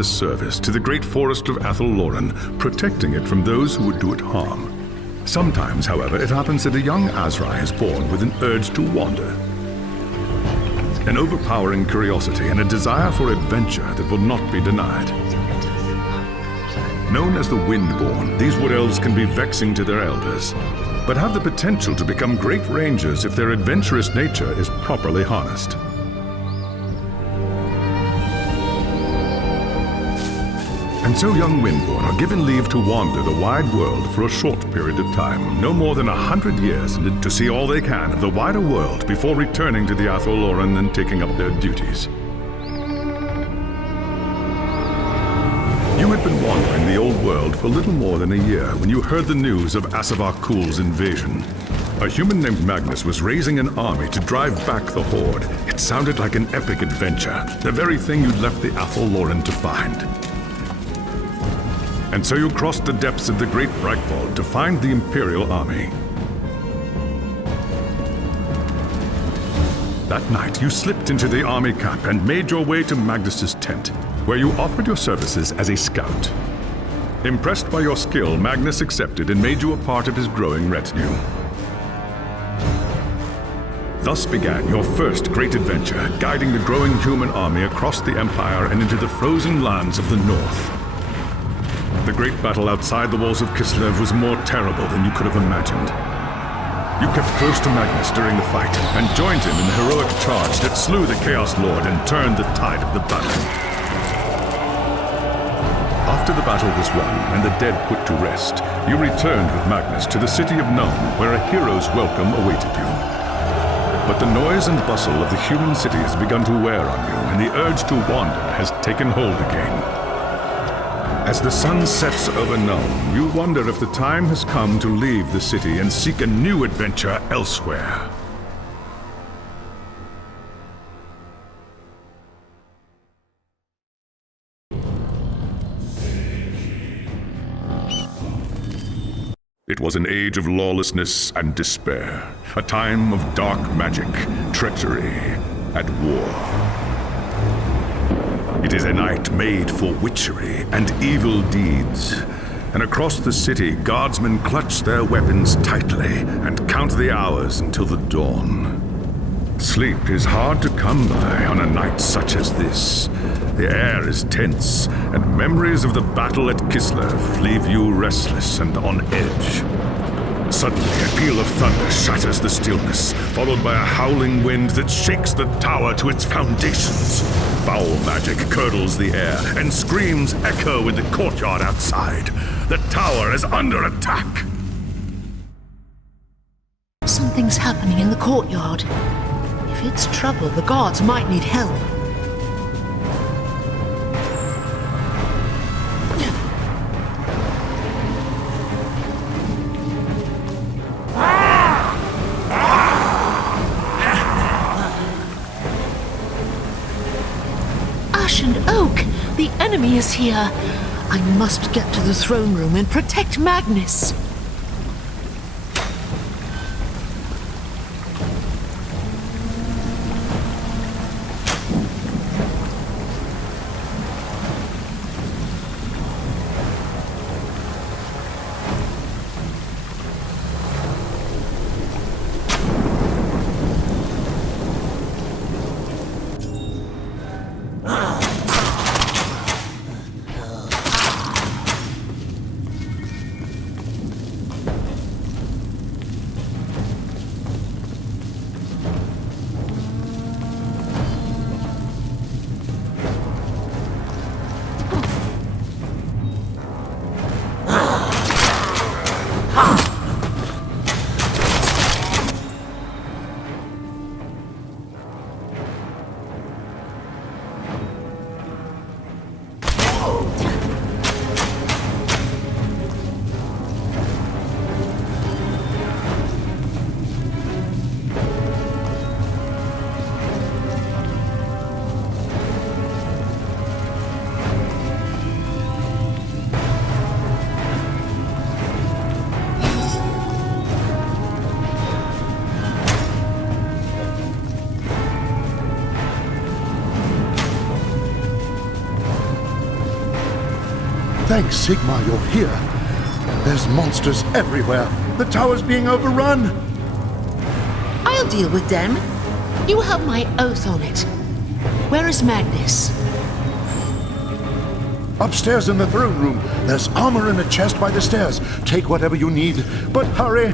service to the great forest of Athelloren, protecting it from those who would do it harm. Sometimes, however, it happens that a young Azrai is born with an urge to wander. An overpowering curiosity and a desire for adventure that will not be denied. Known as the Windborn, these wood elves can be vexing to their elders, but have the potential to become great rangers if their adventurous nature is properly harnessed. And so young Windborn are given leave to wander the wide world for a short period of time, no more than 100 years, to see all they can of the wider world before returning to the Athelloren and taking up their duties. You had been wandering the old world for little more than a year when you heard the news of Asavar Kul's invasion. A human named Magnus was raising an army to drive back the Horde. It sounded like an epic adventure, the very thing you'd left the Athelloren to find. And so you crossed the depths of the Great Breakvault to find the Imperial army. That night, you slipped into the army camp and made your way to Magnus's tent, where you offered your services as a scout. Impressed by your skill, Magnus accepted and made you a part of his growing retinue. Thus began your first great adventure, guiding the growing human army across the Empire and into the frozen lands of the North. The great battle outside the walls of Kislev was more terrible than you could have imagined. You kept close to Magnus during the fight and joined him in the heroic charge that slew the Chaos Lord and turned the tide of the battle. After the battle was won and the dead put to rest, you returned with Magnus to the city of Nome, where a hero's welcome awaited you. But the noise and bustle of the human city has begun to wear on you, and the urge to wander has taken hold again. As the sun sets over Nome, you wonder if the time has come to leave the city and seek a new adventure elsewhere. It was an age of lawlessness and despair, a time of dark magic, treachery, and war. It is a night made for witchery and evil deeds. And across the city, guardsmen clutch their weapons tightly and count the hours until the dawn. Sleep is hard to come by on a night such as this. The air is tense, and memories of the battle at Kislev leave you restless and on edge. Suddenly, a peal of thunder shatters the stillness, followed by a howling wind that shakes the tower to its foundations. Foul magic curdles the air, and screams echo in the courtyard outside. The tower is under attack! Something's happening in the courtyard. If it's trouble, the guards might need help. And Oak! The enemy is here! I must get to the throne room and protect Magnus! Thanks, Sigma, you're here. There's monsters everywhere. The tower's being overrun. I'll deal with them. You have my oath on it. Where is Magnus? Upstairs in the throne room. There's armor in a chest by the stairs. Take whatever you need, but hurry.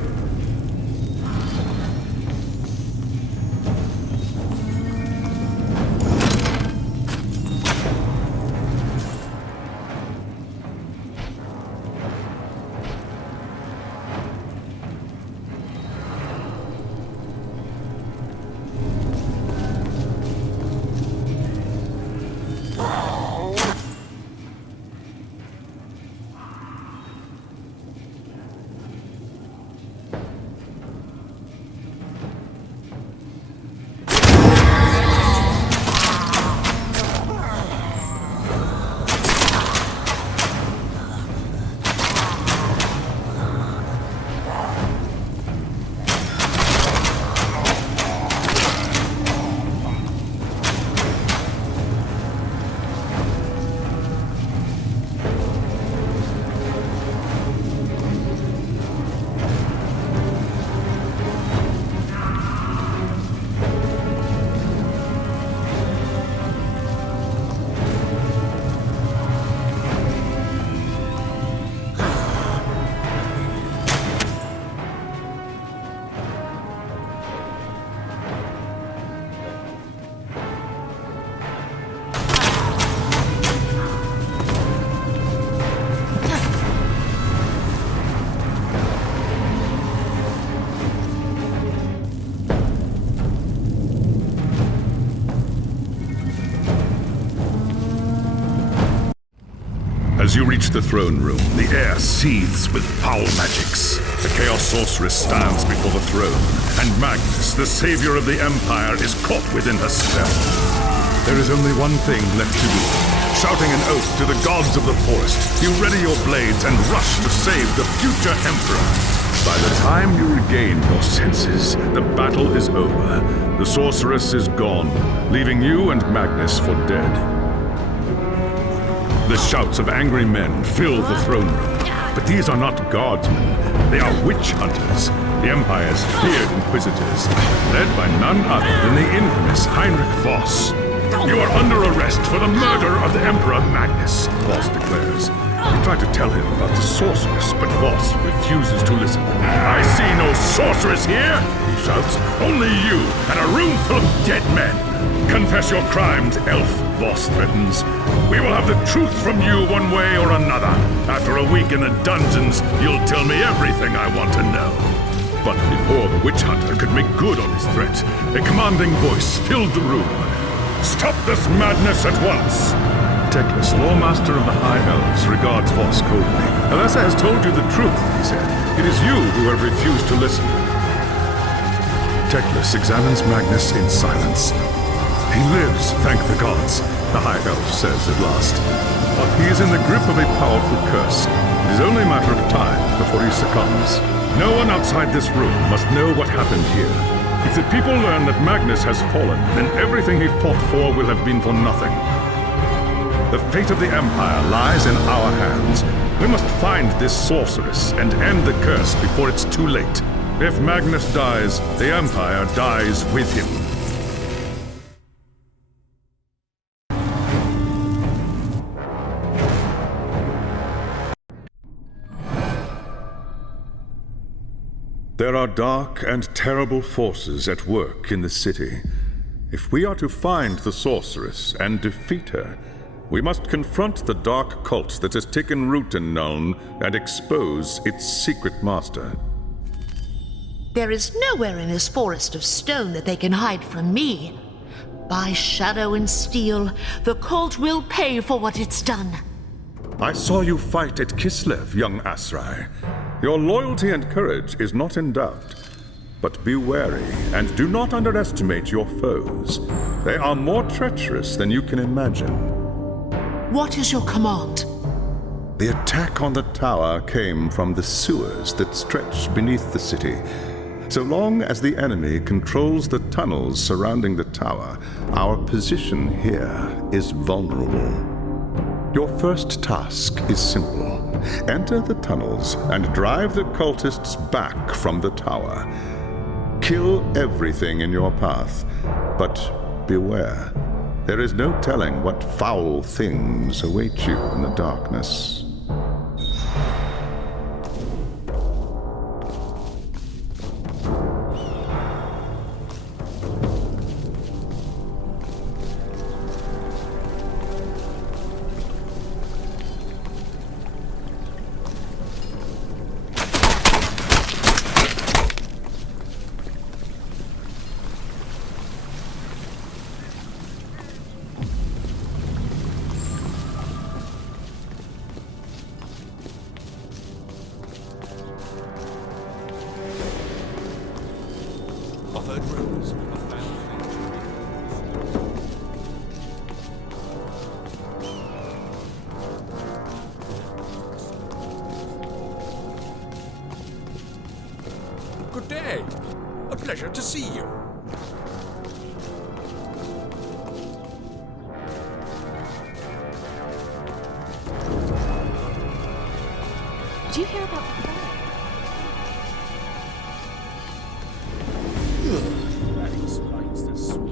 As you reach the throne room, the air seethes with foul magics. The Chaos Sorceress stands before the throne, and Magnus, the savior of the Empire, is caught within her spell. There is only one thing left to do. Shouting an oath to the gods of the forest, you ready your blades and rush to save the future Emperor. By the time you regain your senses, the battle is over. The Sorceress is gone, leaving you and Magnus for dead. The shouts of angry men fill the throne room. But these are not guardsmen. They are witch hunters, the Empire's feared inquisitors, led by none other than the infamous Heinrich Voss. You are under arrest for the murder of the Emperor Magnus, Voss declares. You try to tell him about the sorceress, but Voss refuses to listen. I see no sorceress here, he shouts. Only you and a room full of dead men. Confess your crimes, elf, Voss threatens. We will have the truth from you one way or another. After a week in the dungeons, you'll tell me everything I want to know. But before the witch hunter could make good on his threat, a commanding voice filled the room. Stop this madness at once! Teclis, Lawmaster of the High Elves, regards Voss coldly. Alessa has told you the truth, he said. It is you who have refused to listen. Teclis examines Magnus in silence. He lives, thank the gods, the High Elf says at last. But he is in the grip of a powerful curse. It is only a matter of time before he succumbs. No one outside this room must know what happened here. If the people learn that Magnus has fallen, then everything he fought for will have been for nothing. The fate of the Empire lies in our hands. We must find this sorceress and end the curse before it's too late. If Magnus dies, the Empire dies with him. There are dark and terrible forces at work in the city. If we are to find the sorceress and defeat her, we must confront the dark cult that has taken root in Nuln and expose its secret master. There is nowhere in this forest of stone that they can hide from me. By shadow and steel, the cult will pay for what it's done. I saw you fight at Kislev, young Asrai. Your loyalty and courage is not in doubt. But be wary, and do not underestimate your foes. They are more treacherous than you can imagine. What is your command? The attack on the tower came from the sewers that stretch beneath the city. So long as the enemy controls the tunnels surrounding the tower, our position here is vulnerable. Your first task is simple. Enter the tunnels and drive the cultists back from the tower. Kill everything in your path, but beware. There is no telling what foul things await you in the darkness. Offered rooms of foul things. Good day. A pleasure to see you. Did you hear about the fire? That explains the smell.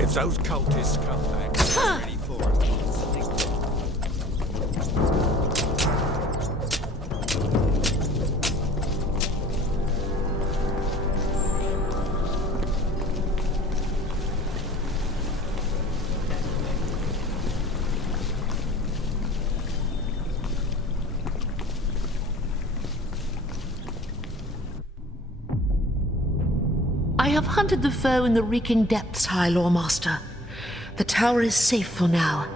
If those cultists come back, we're ready for them. I have hunted the foe in the reeking depths, High Lawmaster. The tower is safe for now,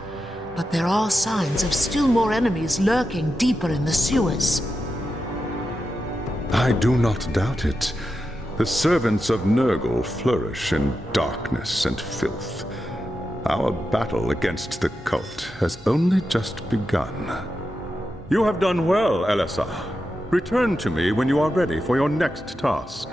but there are signs of still more enemies lurking deeper in the sewers. I do not doubt it. The servants of Nurgle flourish in darkness and filth. Our battle against the cult has only just begun. You have done well, Elessa. Return to me when you are ready for your next task.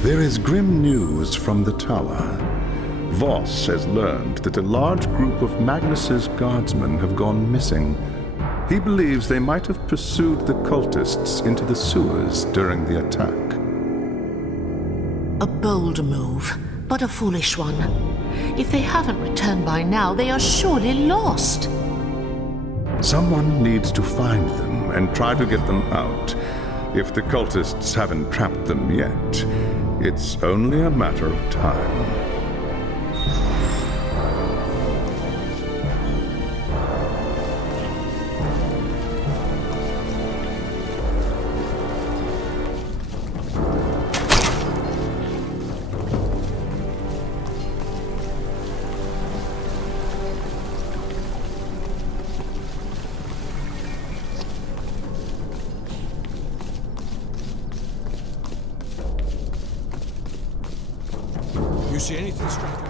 There is grim news from the tower. Voss has learned that a large group of Magnus's guardsmen have gone missing. He believes they might have pursued the cultists into the sewers during the attack. A bold move, but a foolish one. If they haven't returned by now, they are surely lost. Someone needs to find them and try to get them out. If the cultists haven't trapped them yet, it's only a matter of time. You see anything strange?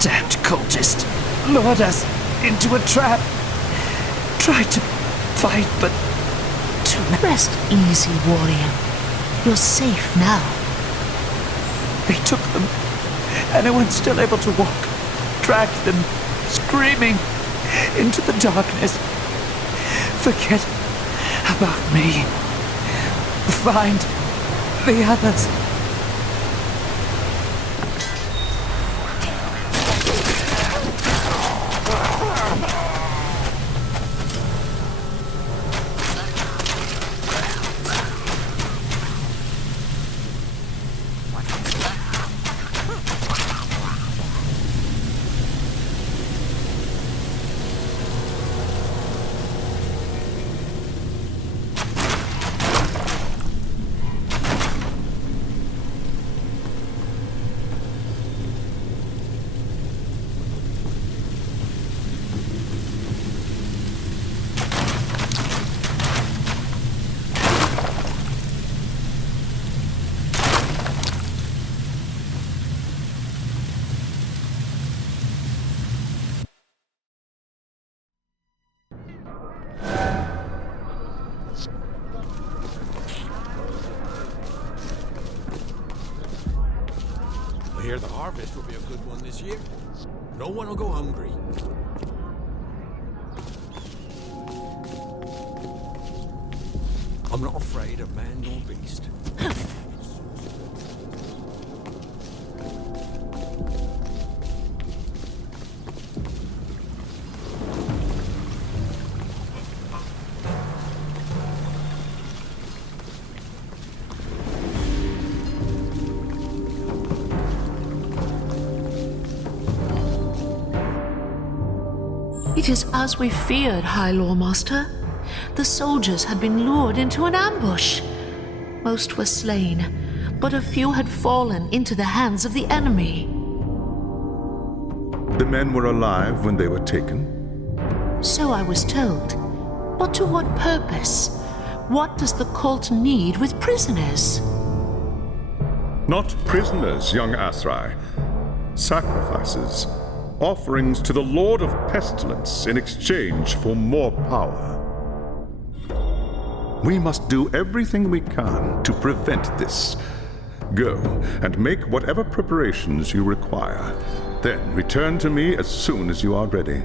damned cultist lured us into a trap. Tried to fight, but Rest easy, warrior. You're safe now. they took them. Anyone still able to walk dragged them, screaming, into the darkness. Forget about me. Find the others. I hear the harvest will be a good one this year. No one will go hungry. I'm not afraid of man nor beast. It is as we feared, High Lawmaster. The soldiers had been lured into an ambush. Most were slain, but a few had fallen into the hands of the enemy. The men were alive when they were taken. So I was told. But to what purpose? What does the cult need with prisoners? Not prisoners, young Asrai. Sacrifices. Offerings to the Lord of Pestilence in exchange for more power. We must do everything we can to prevent this. Go and make whatever preparations you require. Then return to me as soon as you are ready.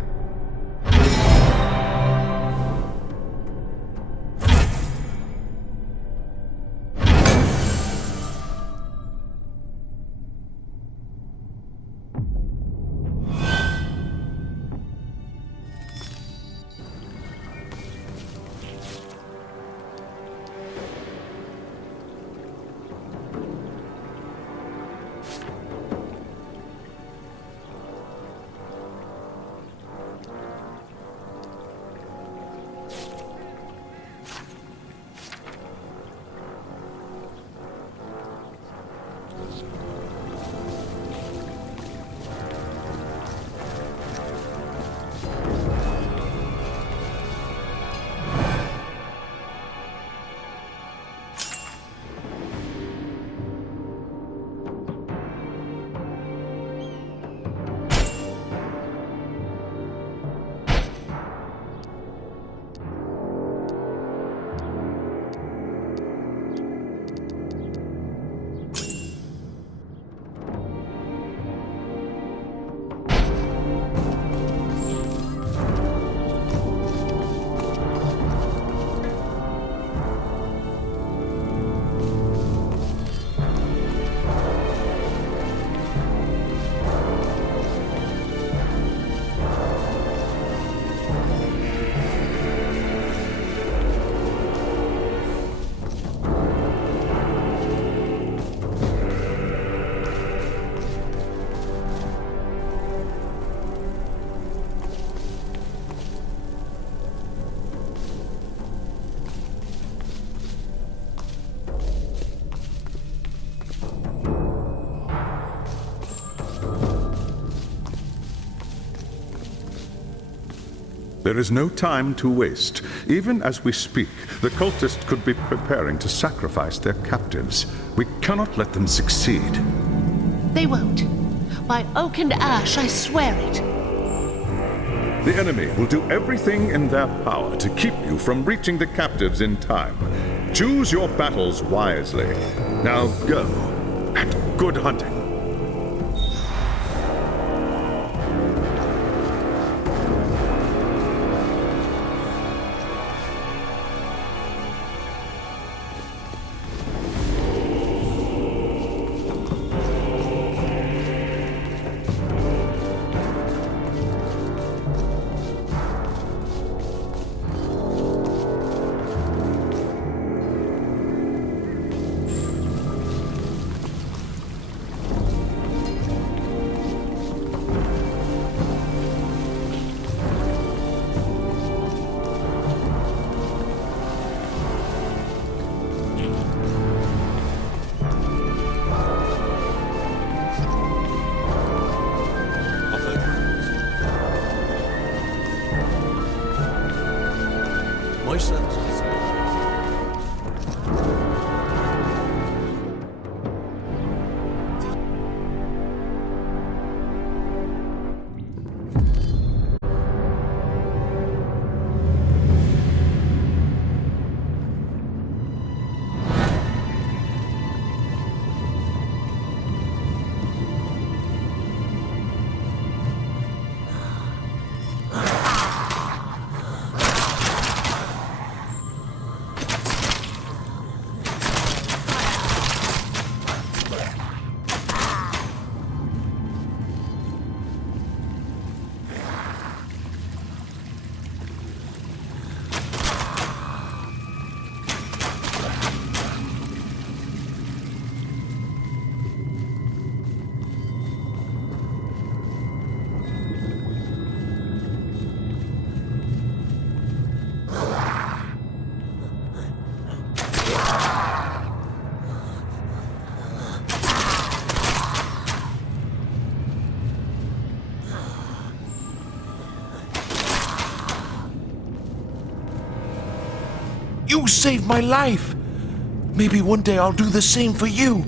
There is no time to waste. Even as we speak, the cultists could be preparing to sacrifice their captives. We cannot let them succeed. They won't. By oak and ash, I swear it. The enemy will do everything in their power to keep you from reaching the captives in time. Choose your battles wisely. Now go, and good hunting. My son's concerned. You saved my life. Maybe one day I'll do the same for you.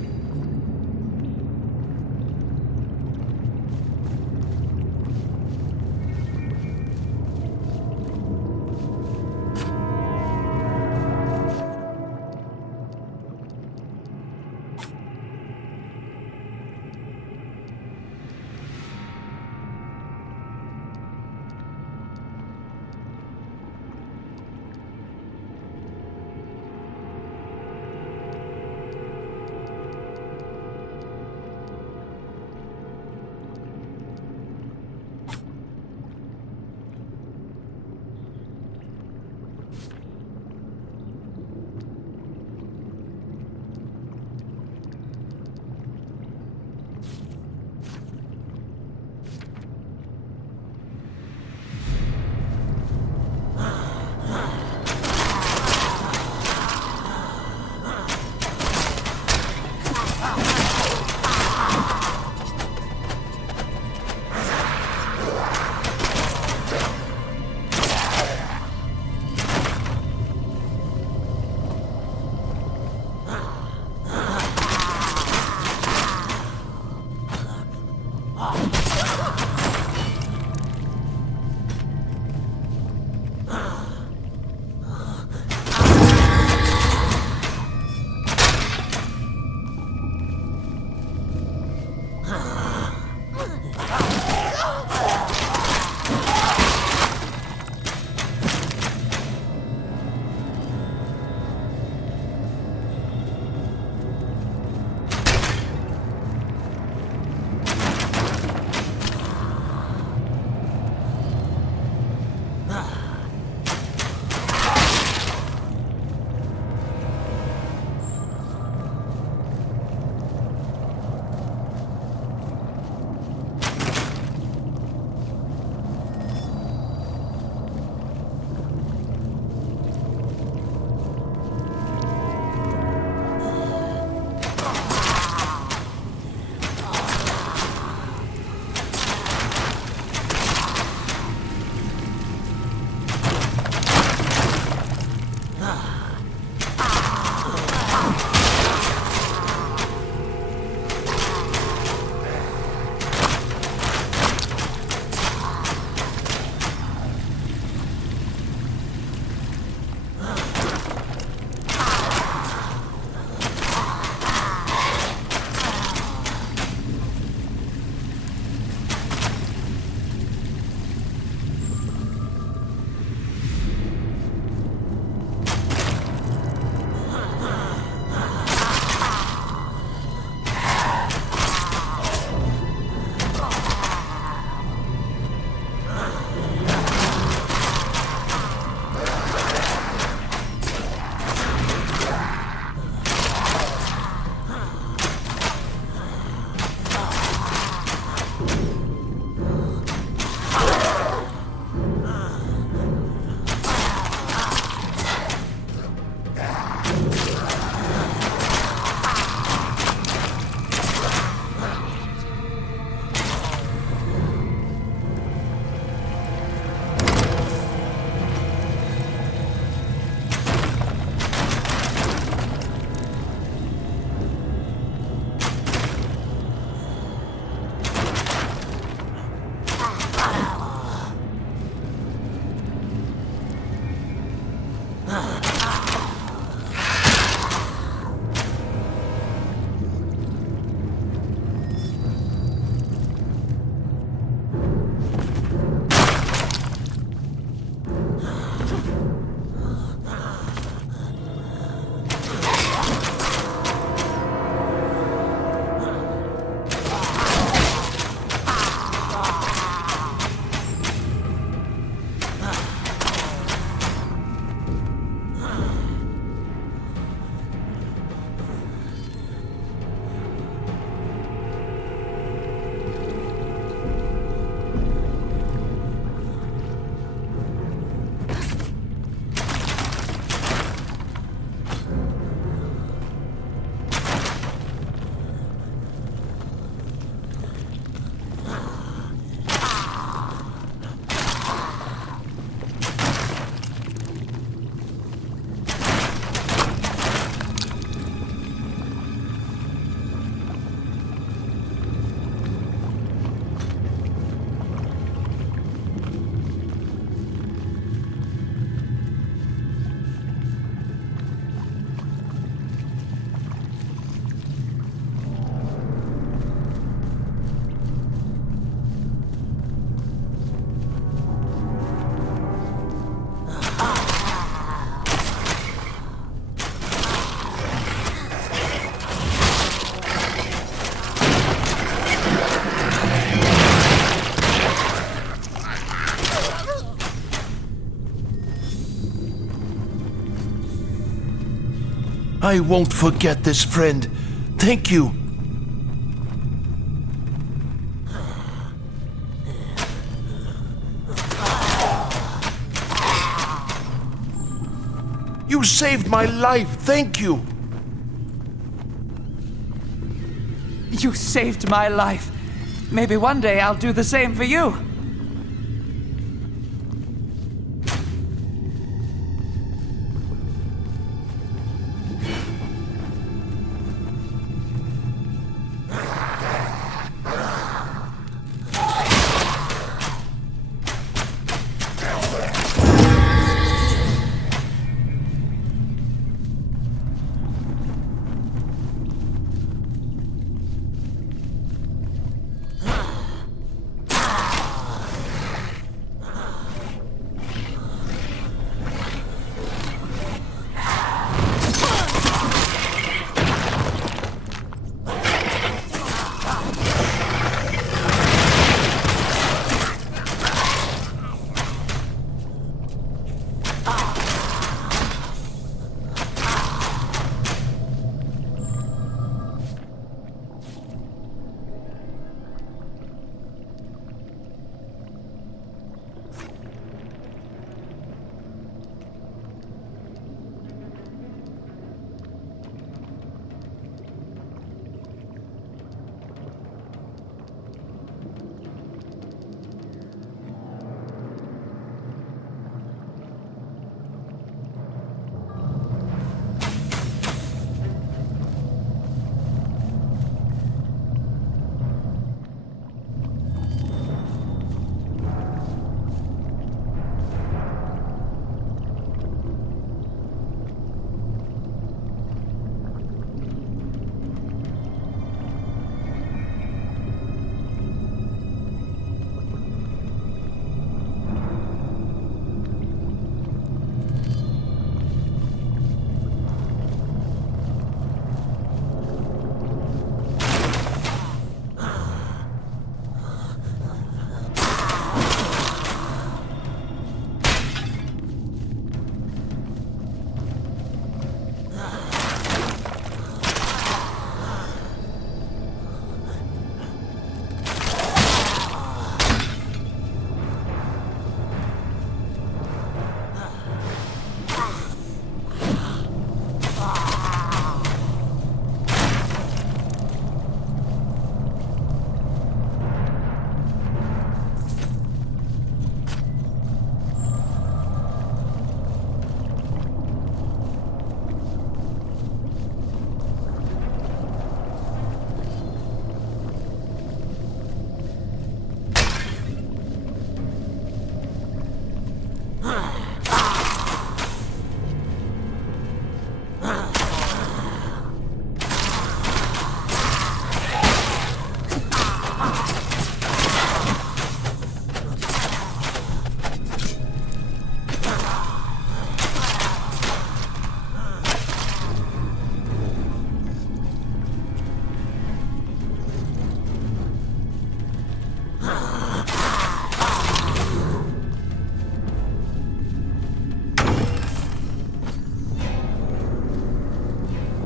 I won't forget this, friend. Thank you. You saved my life. Thank you. You saved my life. Maybe one day I'll do the same for you.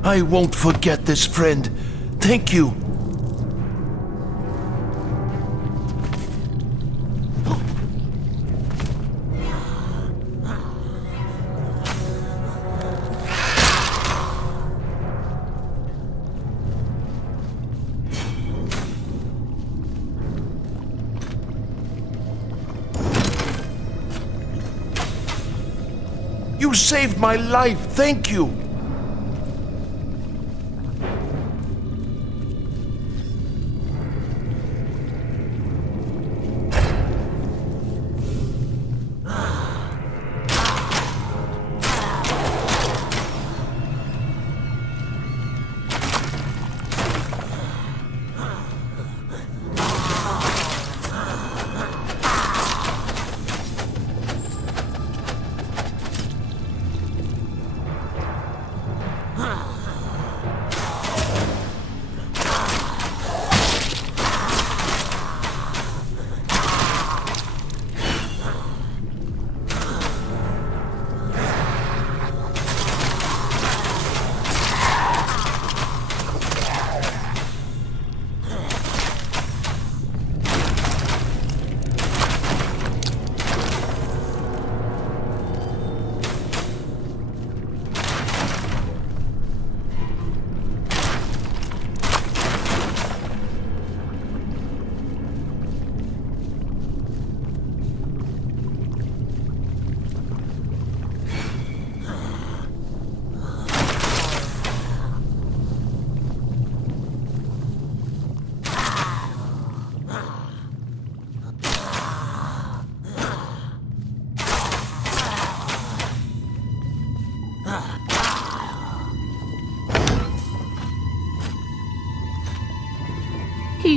I won't forget this, friend. Thank you. You saved my life. Thank you.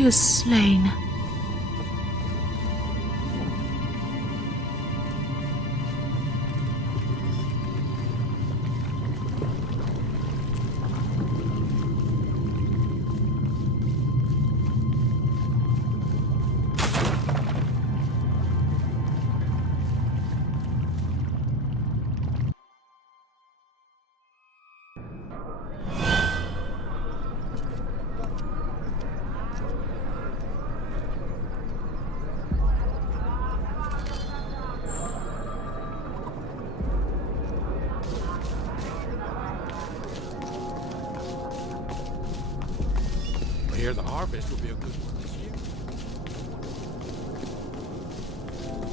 She is slain. I hear the harvest will be a good one this year.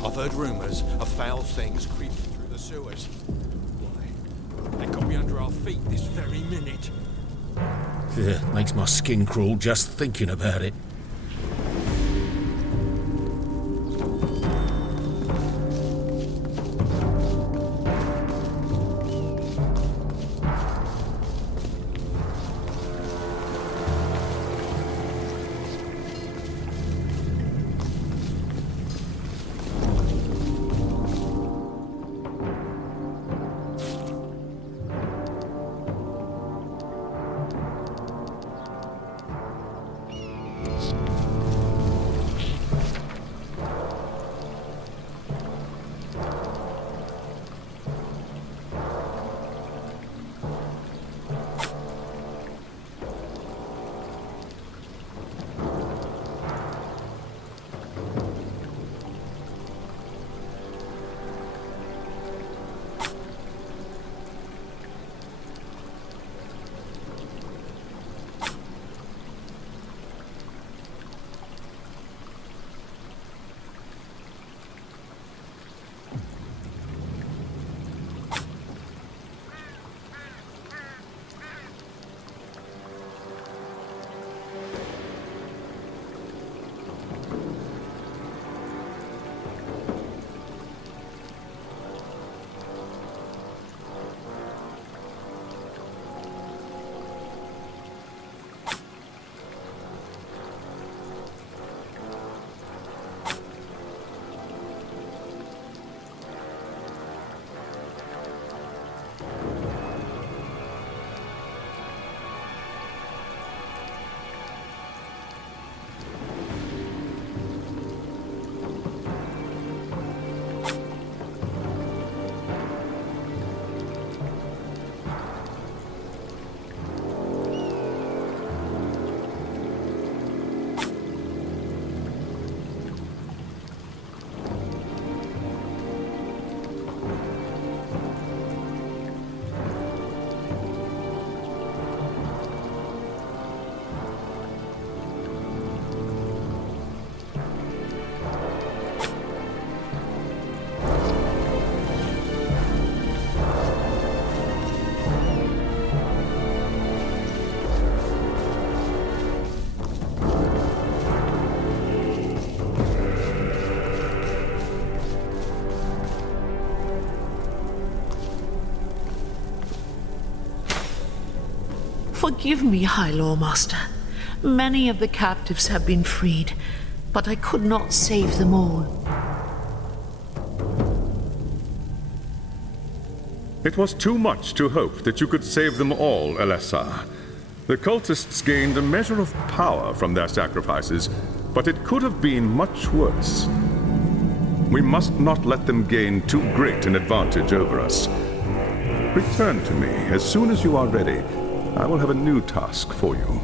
I've heard rumours of foul things creeping through the sewers. Why? They could be under our feet this very minute. Makes my skin crawl just thinking about it. Forgive me, High Lawmaster. Many of the captives have been freed, but I could not save them all. It was too much to hope that you could save them all, Elessa. The cultists gained a measure of power from their sacrifices, but it could have been much worse. We must not let them gain too great an advantage over us. Return to me as soon as you are ready. I will have a new task for you.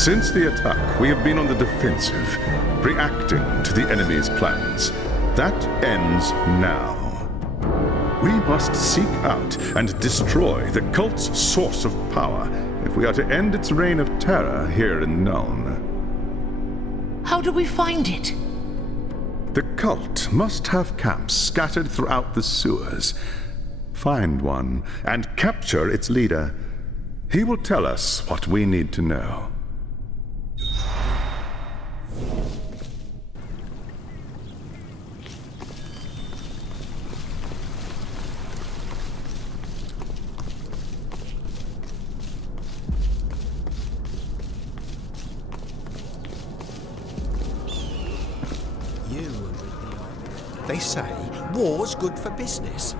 Since the attack, we have been on the defensive, reacting to the enemy's plans. That ends now. We must seek out and destroy the cult's source of power if we are to end its reign of terror here in Nuln. How do we find it? The cult must have camps scattered throughout the sewers. Find one and capture its leader. He will tell us what we need to know. They say war's good for business.